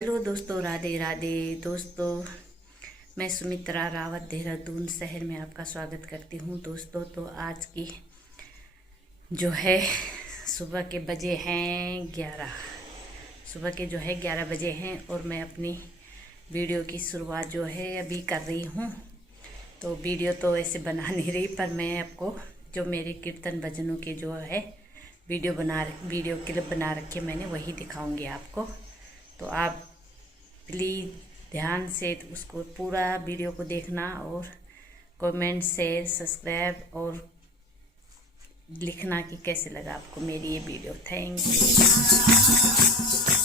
हेलो दोस्तों, राधे राधे दोस्तों। मैं सुमित्रा रावत देहरादून शहर में आपका स्वागत करती हूँ दोस्तों। तो आज की जो है सुबह के बजे हैं 11। सुबह के जो है 11 बजे हैं और मैं अपनी वीडियो की शुरुआत जो है अभी कर रही हूँ। तो वीडियो तो ऐसे बना नहीं रही, पर मैं आपको जो मेरे कीर्तन भजनों के जो है वीडियो क्लिप बना रखे मैंने, वही दिखाऊंगी आपको। तो आप प्लीज़ ध्यान से उसको पूरा वीडियो को देखना और कमेंट शेयर सब्सक्राइब और लिखना कि कैसे लगा आपको मेरी ये वीडियो। Thank you.